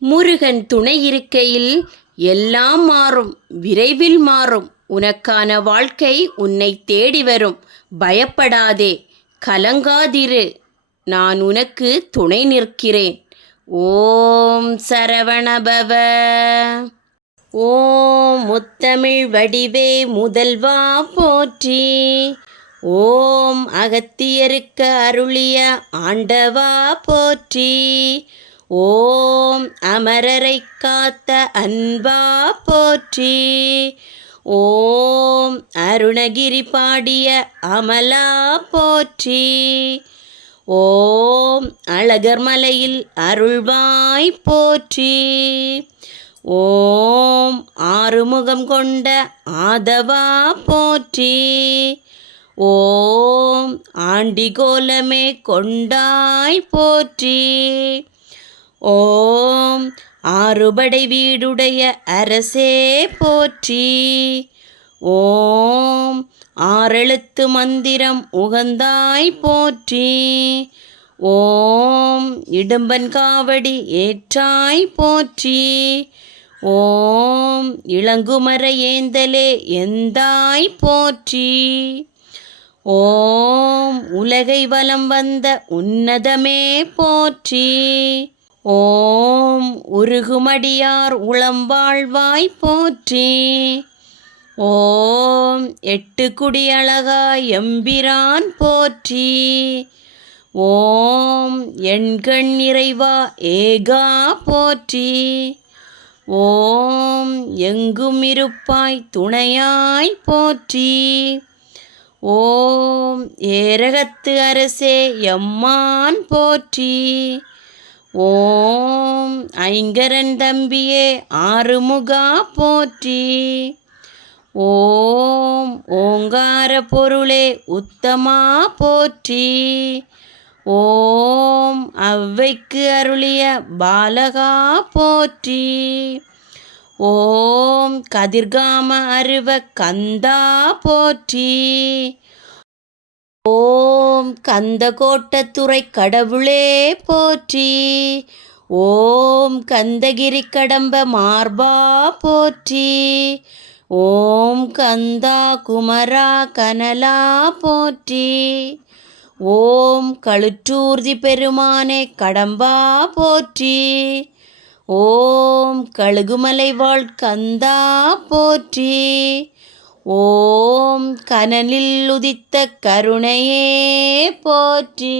முருகன் துணை இருக்கையில் எல்லாம் மாறும், விரைவில் மாறும். உனக்கான வாழ்க்கை உன்னை தேடி வரும். பயப்படாதே, கலங்காதிரு, நான் உனக்கு துணை நிற்கிறேன். ஓம் சரவணபவ. ஓம் முத்தமிழ் வடிவே முதல்வா போற்றி. ஓம் அகத்தியருக்கு அருளிய ஆண்டவா போற்றி. ஓம் அமரரை காத்த அன்பா போற்றி. ஓம் அருணகிரி பாடிய அமலா போற்றி. ஓம் அழகர் மலையில் அருள்வாய் போற்றி. ஓம் ஆறுமுகம் கொண்ட ஆதவா போற்றி. ஓம் ஆண்டிகோலமே கொண்டாய் போற்றி. ஓம் ஆறுபடை வீடுடைய அரசே போற்றி. ஓம் ஆறெழுத்து மந்திரம் உகந்தாய் போற்றி. ஓம் இடும்பன் காவடி ஏற்றாய் போற்றி. ஓம் இளங்குமர ஏந்தலே எந்தாய் போற்றி. ஓம் உலகை வலம் வந்த உன்னதமே போற்றி. ஓம் உருகுமடியார் உளம்பாழ்வாய் போற்றி. ஓம் எட்டு குடியழகாய் எம்பிரான் போற்றி. ஓம் எண்கண் நிறைவா ஏகா போற்றி. ஓம் எங்கும் இருப்பாய் துணையாய் போற்றி. ஓம் ஏரகத்து அரசே எம்மான் போற்றி. ஓம் ஐங்கரன் தம்பியே ஆறுமுகா போற்றி. ஓம் ஓங்கார பொருளே உத்தமா போற்றி. ஓம் அவ்வைக்கு அருளிய பாலகா போற்றி. ஓம் கதிர்காம அருவ கந்தா போற்றி. ஓம் கந்தகோட்டத்துறை கடவுளே போற்றி. ஓம் கந்தகிரி கடம்ப மார்பா போற்றி. ஓம் கந்தா குமரா கனலா போற்றி. ஓம் களுற்றூர்தி பெருமானே கடம்பா போற்றி. ஓம் கழுகுமலை வாழ் கந்தா போற்றி. ஓம் கனலில் உதித்த கருணையே போற்றி.